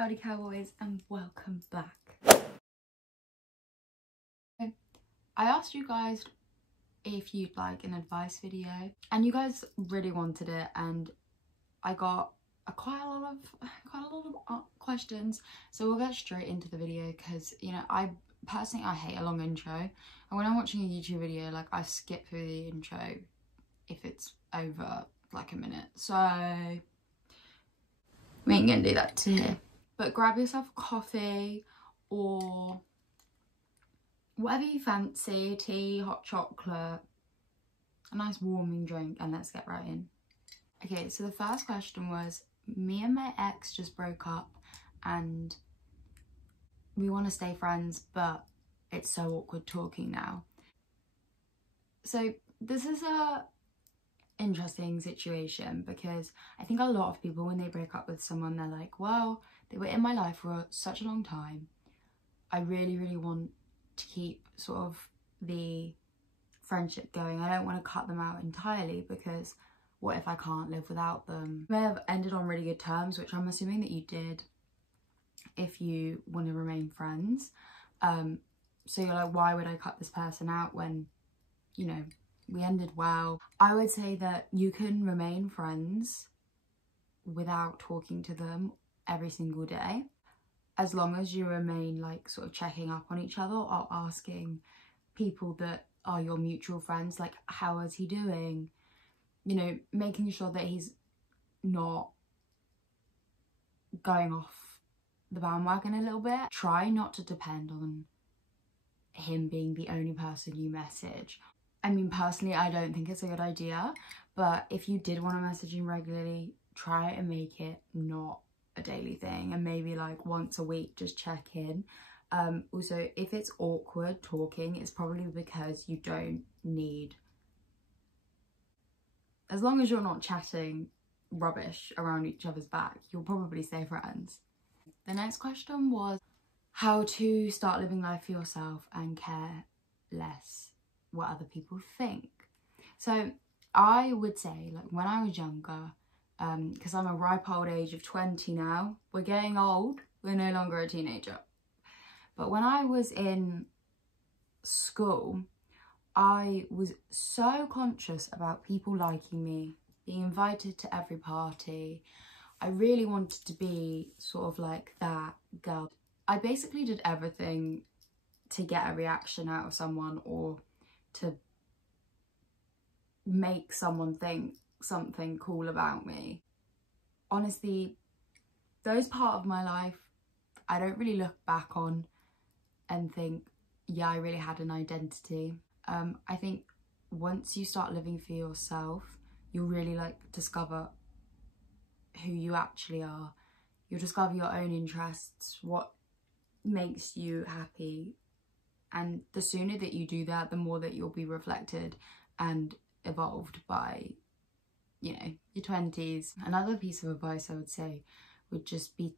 Howdy cowboys and welcome back. I asked you guys if you'd like an advice video and you guys really wanted it, and I got quite a lot of questions, so we'll get straight into the video because, you know, I hate a long intro, and when I'm watching a YouTube video, like, I skip through the intro if it's over like a minute, so we ain't gonna do that today. But grab yourself a coffee or whatever you fancy, tea, hot chocolate, a nice warming drink, and let's get right in. Okay, so the first question was, me and my ex just broke up and we want to stay friends, but it's so awkward talking now. So this is a interesting situation because I think a lot of people, when they break up with someone, they're like, well, they were in my life for such a long time. I really want to keep sort of the friendship going. I don't want to cut them out entirely because what if I can't live without them? You may have ended on really good terms, which I'm assuming that you did if you want to remain friends. So you're like, why would I cut this person out when, you know, we ended well? I would say that you can remain friends without talking to them every single day, as long as you remain like sort of checking up on each other or asking people that are your mutual friends, like, how is he doing? You know, making sure that he's not going off the bandwagon a little bit. Try not to depend on him being the only person you message. I mean, personally, I don't think it's a good idea, but if you did want to message him regularly, try and make it not a daily thing, and maybe like once a week just check in. Also, if it's awkward talking, it's probably because you don't need, as long as you're not chatting rubbish around each other's back, you'll probably stay friends. The next question was how to start living life for yourself and care less what other people think. So I would say, like, when I was younger, because I'm a ripe old age of 20 now, we're getting old, we're no longer a teenager. But when I was in school, I was so conscious about people liking me, being invited to every party. I really wanted to be sort of like that girl. I basically did everything to get a reaction out of someone or to make someone think something cool about me. Honestly, those part of my life, I don't really look back on and think, yeah, I really had an identity. I think once you start living for yourself, you'll really like discover who you actually are. You'll discover your own interests, what makes you happy, and the sooner that you do that, the more that you'll be reflected and evolved by, you know, your 20s. Another piece of advice I would say would just be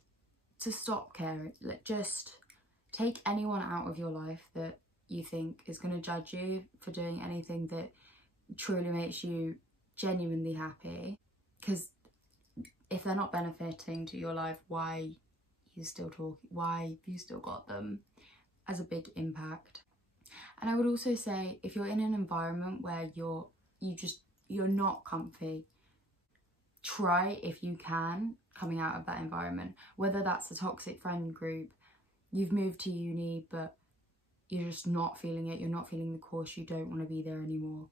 to stop caring. Like, just take anyone out of your life that you think is going to judge you for doing anything that truly makes you genuinely happy, because if they're not benefiting to your life, why you still talking, why you still got them, as a big impact. And I would also say, if you're in an environment where you're not comfy, try, if you can, coming out of that environment, whether that's a toxic friend group, you've moved to uni but you're just not feeling it, you're not feeling the course, you don't want to be there anymore,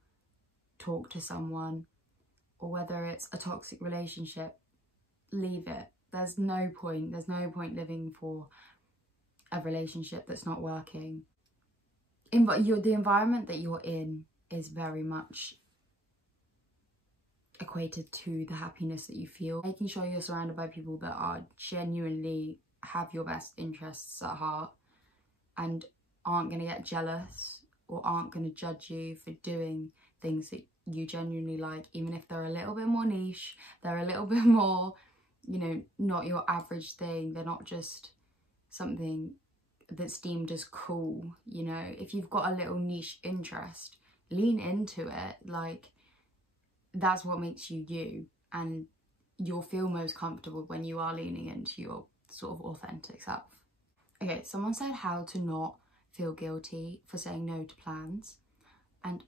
talk to someone. Or whether it's a toxic relationship, leave it. There's no point living for a relationship that's not working. The environment that you're in is very much equated to the happiness that you feel. Making sure you're surrounded by people that are genuinely have your best interests at heart and aren't going to get jealous or aren't going to judge you for doing things that you genuinely like, even if they're a little bit more niche, they're a little bit more, you know, not your average thing, they're not just something that's deemed as cool. You know, if you've got a little niche interest, lean into it. Like, that's what makes you you, and you'll feel most comfortable when you are leaning into your sort of authentic self. Okay, someone said how to not feel guilty for saying no to plans. And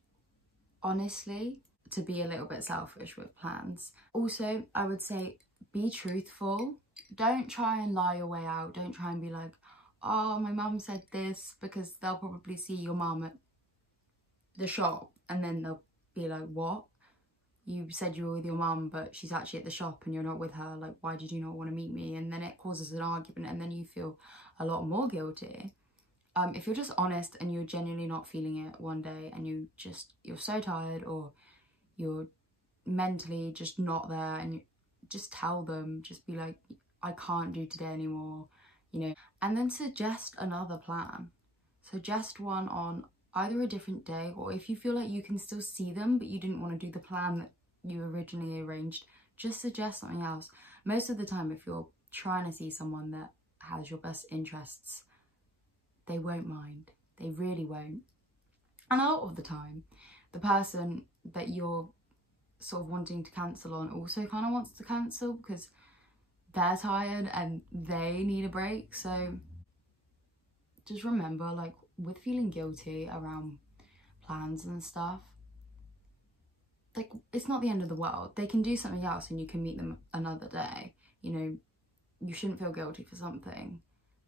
honestly, to be a little bit selfish with plans. Also, I would say be truthful. Don't try and lie your way out. Don't try and be like, oh, my mum said this, because they'll probably see your mum at the shop and then they'll be like, what? You said you were with your mum, but she's actually at the shop and you're not with her. Like, why did you not want to meet me? And then it causes an argument and then you feel a lot more guilty. If you're just honest and you're genuinely not feeling it one day and you're so tired, or you're mentally just not there, and you just tell them, just be like, I can't do today anymore, you know, and then suggest another plan. Suggest one on either a different day, or if you feel like you can still see them but you didn't want to do the plan that you originally arranged, just suggest something else. Most of the time, if you're trying to see someone that has your best interests, they won't mind. They really won't. And a lot of the time, the person that you're sort of wanting to cancel on also kind of wants to cancel because they're tired and they need a break. So just remember, like, with feeling guilty around plans and stuff, like, it's not the end of the world. They can do something else and you can meet them another day. You know, you shouldn't feel guilty for something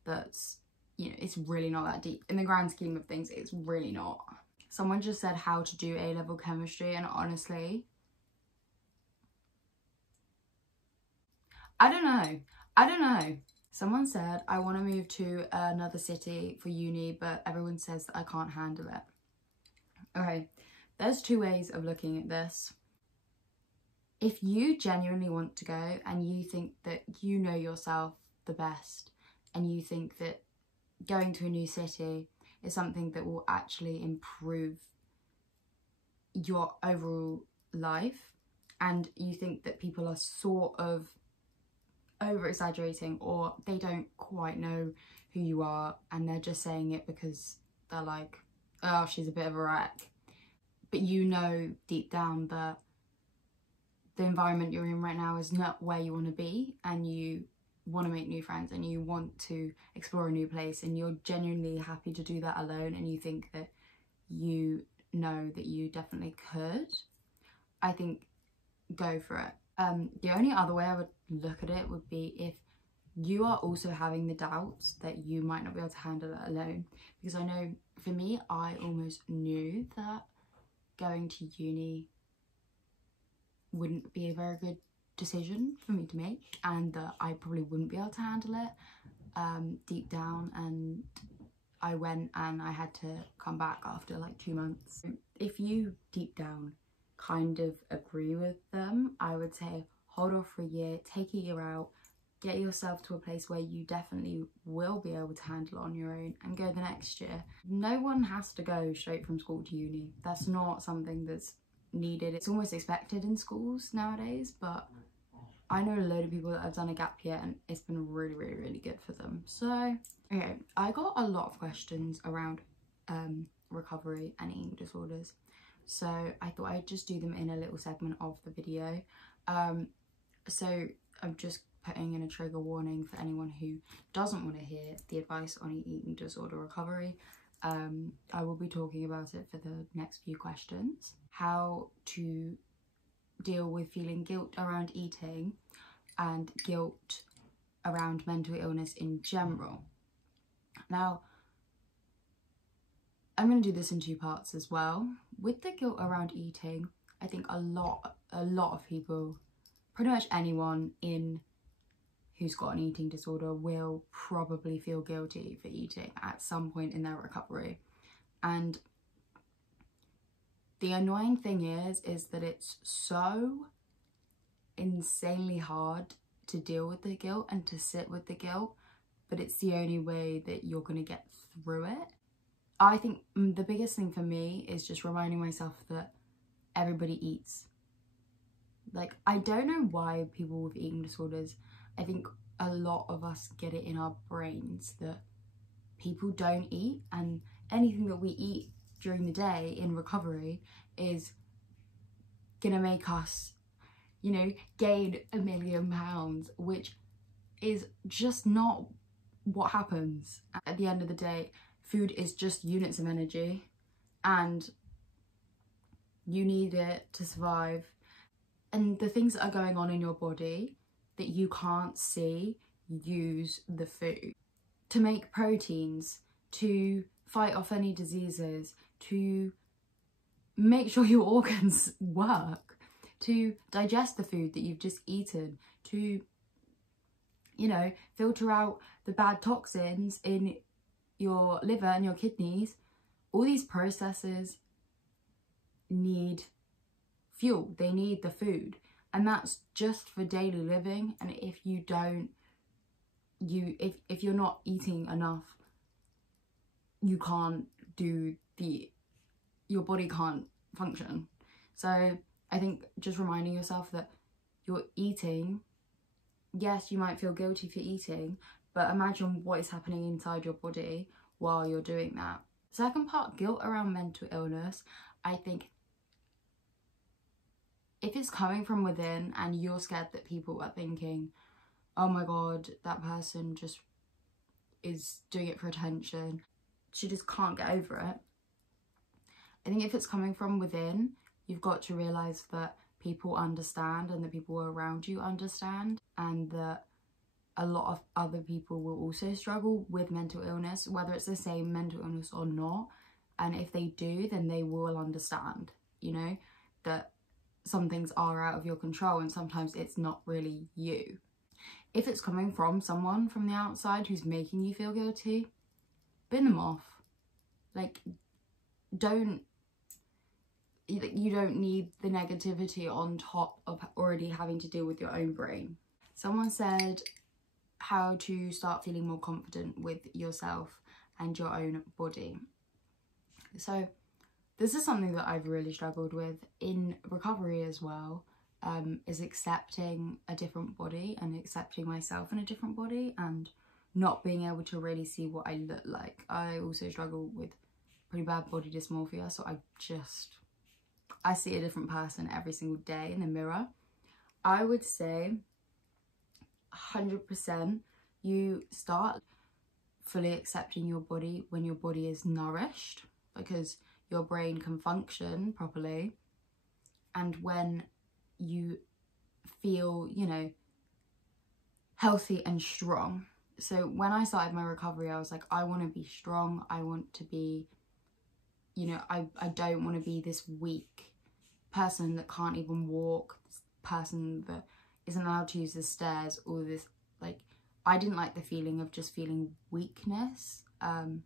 that's, you know, it's really not that deep. In the grand scheme of things, it's really not. Someone just said how to do A-level chemistry, and honestly, I don't know. Someone said, I want to move to another city for uni, but everyone says that I can't handle it. Okay, there's two ways of looking at this. If you genuinely want to go and you think that you know yourself the best, and you think that going to a new city is something that will actually improve your overall life, and you think that people are sort of over exaggerating, or they don't quite know who you are and they're just saying it because they're like, oh, she's a bit of a wreck, but you know deep down that the environment you're in right now is not where you want to be, and you want to make new friends and you want to explore a new place, and you're genuinely happy to do that alone, and you think that you know that you definitely could, I think go for it. The only other way I would look at it would be if you are also having the doubts that you might not be able to handle it alone. Because I know for me, I almost knew that going to uni wouldn't be a very good decision for me to make, and that I probably wouldn't be able to handle it deep down, and I went and I had to come back after like 2 months. If you deep down kind of agree with them, I would say hold off for a year, take a year out, get yourself to a place where you definitely will be able to handle it on your own, and go the next year. No one has to go straight from school to uni. That's not something that's needed. It's almost expected in schools nowadays, but I know a load of people that have done a gap year and it's been really, really, really good for them. So, okay, I got a lot of questions around recovery and eating disorders. So I thought I'd just do them in a little segment of the video. So I'm just putting in a trigger warning for anyone who doesn't want to hear the advice on eating disorder recovery. I will be talking about it for the next few questions. How to deal with feeling guilt around eating and guilt around mental illness in general. Now, I'm going to do this in 2 parts as well. With the guilt around eating, I think a lot of people, pretty much anyone who's got an eating disorder, will probably feel guilty for eating at some point in their recovery. And the annoying thing is that it's so insanely hard to deal with the guilt and to sit with the guilt, but it's the only way that you're going to get through it. I think the biggest thing for me is just reminding myself that everybody eats. Like, I don't know why people with eating disorders, I think a lot of us get it in our brains that people don't eat, and anything that we eat during the day in recovery is gonna make us, you know, gain £1 million, which is just not what happens. At the end of the day, food is just units of energy and you need it to survive. And the things that are going on in your body that you can't see, use the food to make proteins, to fight off any diseases, to make sure your organs work, to digest the food that you've just eaten, to, you know, filter out the bad toxins in your liver and your kidneys. All these processes need fuel, they need the food, and that's just for daily living. And if you don't, if you're not eating enough, you can't do your body can't function. So I think just reminding yourself that you're eating, yes, you might feel guilty for eating, but imagine what is happening inside your body while you're doing that. Second part, guilt around mental illness. I think if it's coming from within and you're scared that people are thinking, oh my god, that person just is doing it for attention, she just can't get over it. I think if it's coming from within, you've got to realise that people understand and the people around you understand, and that a lot of other people will also struggle with mental illness, whether it's the same mental illness or not. And if they do, then they will understand, you know, that some things are out of your control and sometimes it's not really you. If it's coming from someone from the outside who's making you feel guilty, bin them off. Like, you don't need the negativity on top of already having to deal with your own brain. Someone said how to start feeling more confident with yourself and your own body. So this is something that I've really struggled with in recovery as well, is accepting a different body and accepting myself in a different body and not being able to really see what I look like. I also struggle with pretty bad body dysmorphia, so I see a different person every single day in the mirror. I would say 100% you start fully accepting your body when your body is nourished, because your brain can function properly, and when you feel, you know, healthy and strong. So when I started my recovery, I was like, I want to be strong. I want to be, you know, I don't want to be this weak person that can't even walk, this person that isn't allowed to use the stairs, all this, like, I didn't like the feeling of just feeling weakness. And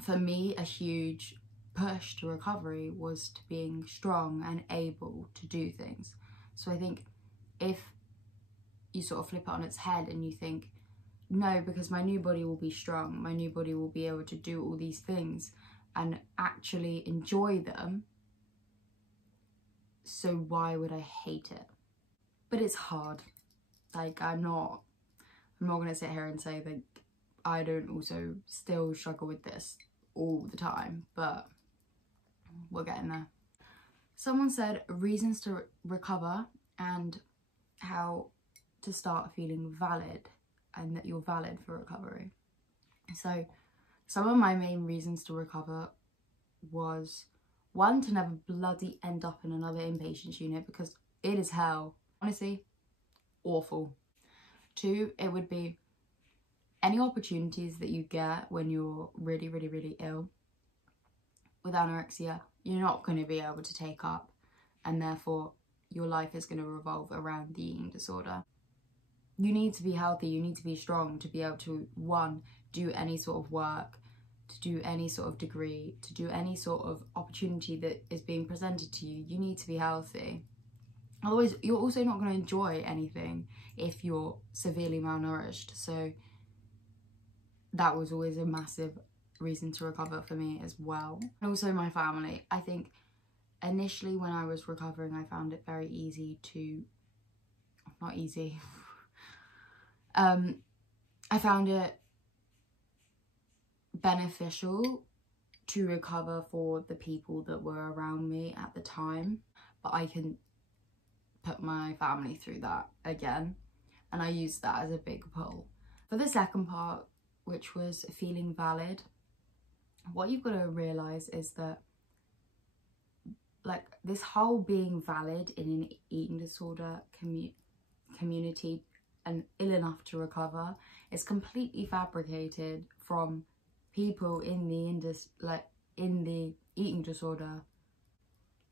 for me, a huge push to recovery was to being strong and able to do things. So I think if you sort of flip it on its head and you think, no, because my new body will be strong, my new body will be able to do all these things and actually enjoy them, so why would I hate it? But it's hard. Like, I'm not gonna sit here and say that I don't also still struggle with this all the time, but we're getting there. Someone said reasons to recover and how to start feeling valid, and that you're valid for recovery. So some of my main reasons to recover was, one, to never bloody end up in another inpatients unit, because it is hell. Honestly, awful. Two, it would be any opportunities that you get when you're really, really, really ill with anorexia, you're not going to be able to take up, and therefore your life is going to revolve around the eating disorder. You need to be healthy, you need to be strong to be able to, one, do any sort of work, to do any sort of degree, to do any sort of opportunity that is being presented to you. You need to be healthy. Otherwise, you're also not going to enjoy anything if you're severely malnourished. So that was always a massive reason to recover for me as well. And also my family. I think initially when I was recovering, I found it very easy to, not easy, I found it beneficial to recover for the people that were around me at the time, but I can put my family through that again. and I used that as a big pull. For the second part, which was feeling valid, what you've got to realise is that like this whole being valid in an eating disorder community and ill enough to recover is completely fabricated from people in the eating disorder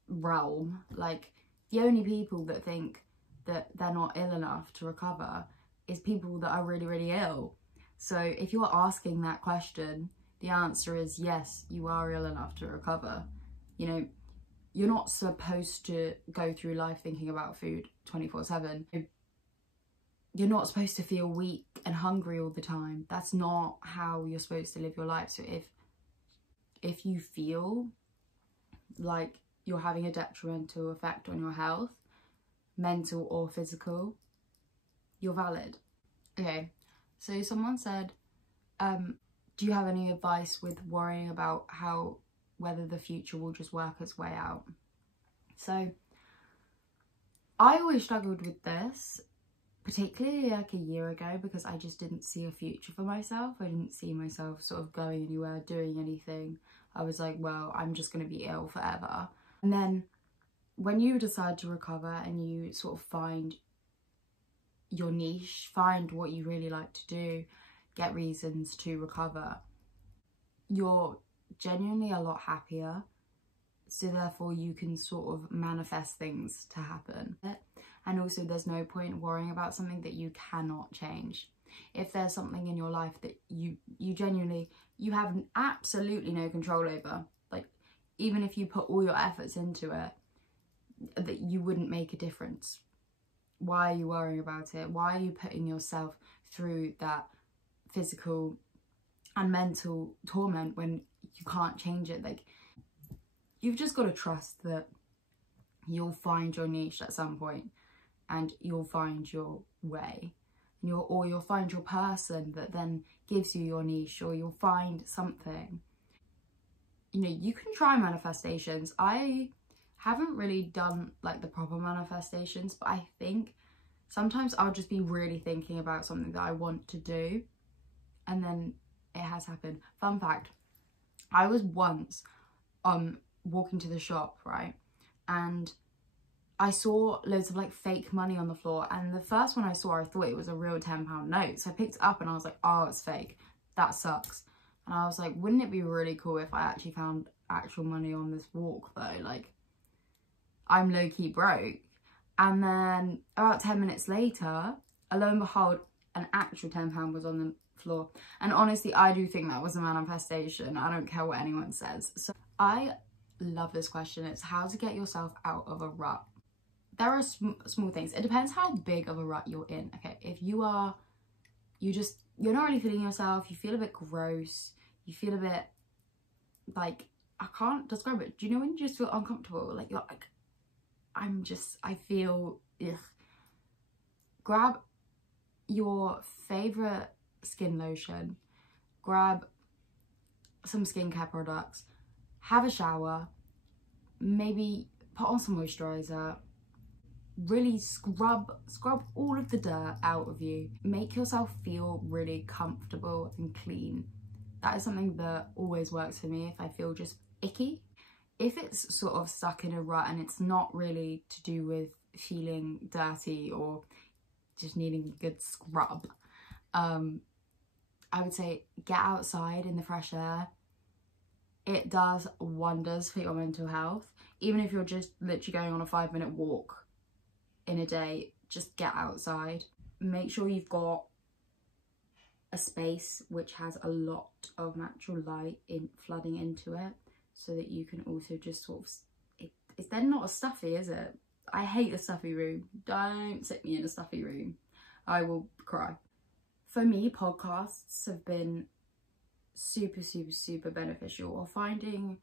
realm. Like, the only people that think that they're not ill enough to recover is people that are really, really ill. So if you're asking that question, the answer is yes, you are ill enough to recover. You know, you're not supposed to go through life thinking about food 24/7. You're not supposed to feel weak and hungry all the time. That's not how you're supposed to live your life. So if you feel like you're having a detrimental effect on your health, mental or physical, you're valid. Okay, so someone said, do you have any advice with worrying about whether the future will just work its way out? So I always struggled with this, particularly like a year ago, because I just didn't see a future for myself. I didn't see myself sort of going anywhere, doing anything. I was like, well, I'm just going to be ill forever. And then when you decide to recover and you sort of find your niche, find what you really like to do, get reasons to recover, you're genuinely a lot happier. So therefore you can sort of manifest things to happen. And also there's no point worrying about something that you cannot change. If there's something in your life that you genuinely, you have absolutely no control over, like even if you put all your efforts into it, that you wouldn't make a difference. Why are you worrying about it? Why are you putting yourself through that physical and mental torment when you can't change it? Like, you've just got to trust that you'll find your niche at some point and you'll find your way, or you'll find your person that then gives you your niche, or you'll find something. You know, you can try manifestations. I haven't really done like the proper manifestations, but I think sometimes I'll just be really thinking about something that I want to do and then it has happened. Fun fact, I was once walking to the shop, right, and I saw loads of like fake money on the floor, and the first one I saw, I thought it was a real £10 note, so I picked it up and I was like, oh, it's fake, that sucks. And I was like, wouldn't it be really cool if I actually found actual money on this walk though? Like, I'm low-key broke. And then about 10 minutes later, lo and behold, an actual £10 was on the floor. And honestly, I do think that was a manifestation. I don't care what anyone says. So I love this question. It's how to get yourself out of a rut. There are small things. It depends how big of a rut you're in. Okay, if you're not really feeling yourself, you feel a bit gross, you feel a bit like, I can't describe it. Do you know when you just feel uncomfortable? Like, you're like, I feel, ugh. Grab your favourite skin lotion, grab some skincare products, have a shower, maybe put on some moisturiser, really scrub all of the dirt out of you. Make yourself feel really comfortable and clean. That is something that always works for me if I feel just icky. If it's sort of stuck in a rut and it's not really to do with feeling dirty or just needing a good scrub, I would say get outside in the fresh air. It does wonders for your mental health. Even if you're just literally going on a 5-minute walk in a day, just get outside. Make sure you've got a space which has a lot of natural light flooding into it, so that you can also just sort of, it's then not a stuffy, is it? I hate a stuffy room. Don't sit me in a stuffy room. I will cry. For me, podcasts have been super, super, super beneficial. Or finding,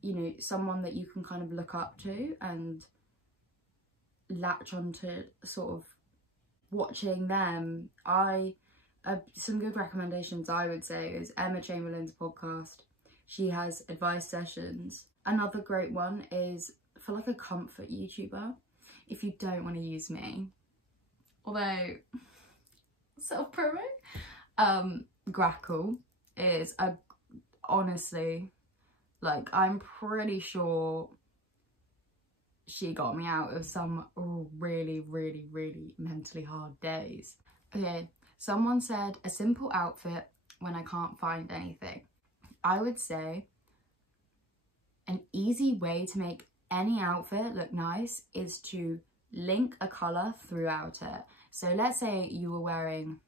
you know, someone that you can kind of look up to and latch onto sort of watching them. Some good recommendations I would say is Emma Chamberlain's podcast. She has advice sessions. Another great one is for like a comfort YouTuber, if you don't want to use me. Although self-promo. Grackle is honestly, like, I'm pretty sure she got me out of some really, really, really mentally hard days. Okay, someone said a simple outfit when I can't find anything. I would say an easy way to make any outfit look nice is to link a colour throughout it. So let's say you were wearing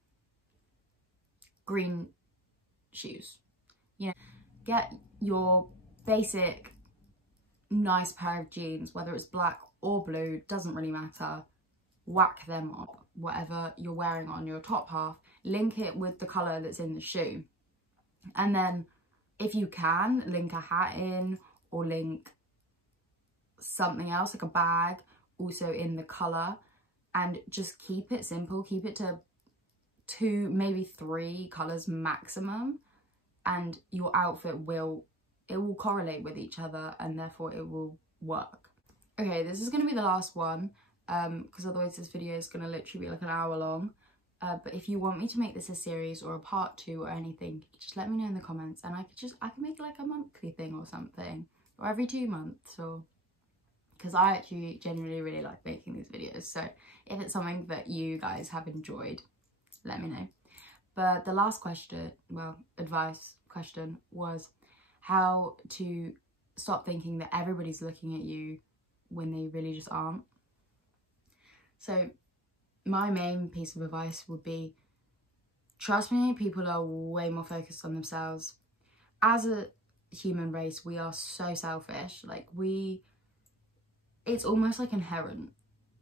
green shoes. You know, get your basic nice pair of jeans, whether it's black or blue, doesn't really matter. Whack them up, whatever you're wearing on your top half, link it with the colour that's in the shoe. And then if you can, link a hat in, or link something else like a bag also in the colour, and just keep it simple. Keep it to 2, maybe 3 colours maximum, and your outfit will correlate with each other, and therefore it will work. Okay, this is going to be the last one, because otherwise this video is going to literally be like an hour long. But if you want me to make this a series or a part 2 or anything, just let me know in the comments, and I can make like a monthly thing or something, or every 2 months, or because I actually genuinely really like making these videos. So if it's something that you guys have enjoyed, let me know. But the last question, well, advice question, was how to stop thinking that everybody's looking at you when they really just aren't. So my main piece of advice would be, trust me, people are way more focused on themselves. As a human race, we are so selfish. Like, it's almost like inherent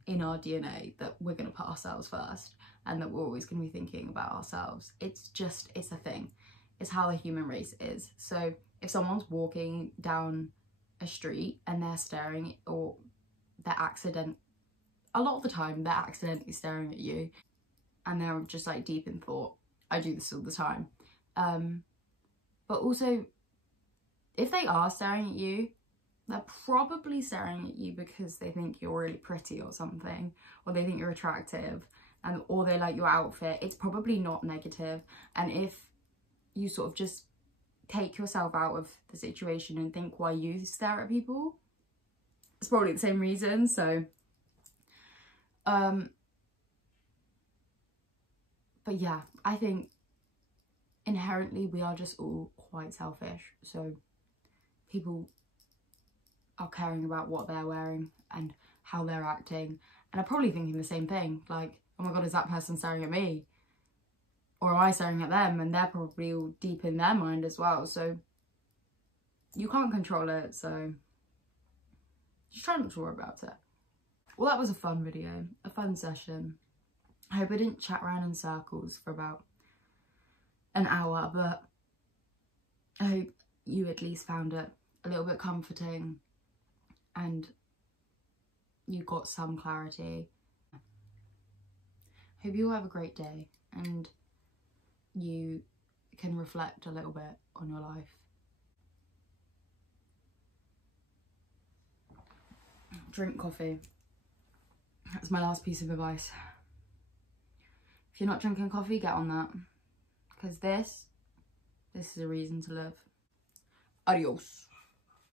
in our DNA that we're going to put ourselves first, and that we're always going to be thinking about ourselves. It's a thing. It's how the human race is. So if someone's walking down a street and they're staring, or a lot of the time they're accidentally staring at you, and they're just like deep in thought. I do this all the time. But also, if they are staring at you, they're probably staring at you because they think you're really pretty or something, or they think you're attractive, or they like your outfit. It's probably not negative. And if you sort of just take yourself out of the situation and think why you stare at people, it's probably the same reason. So but yeah, I think inherently we are just all quite selfish. So people are caring about what they're wearing and how they're acting, and are probably thinking the same thing, like, oh my god, is that person staring at me, or am I staring at them? And they're probably all deep in their mind as well. So you can't control it, so just try not to worry about it. Well, that was a fun video, a fun session. I hope I didn't chat around in circles for about an hour, but I hope you at least found it a little bit comforting and you got some clarity. Hope you all have a great day and you can reflect a little bit on your life. Drink coffee. That's my last piece of advice. If you're not drinking coffee, get on that, because this is a reason to live. Adios.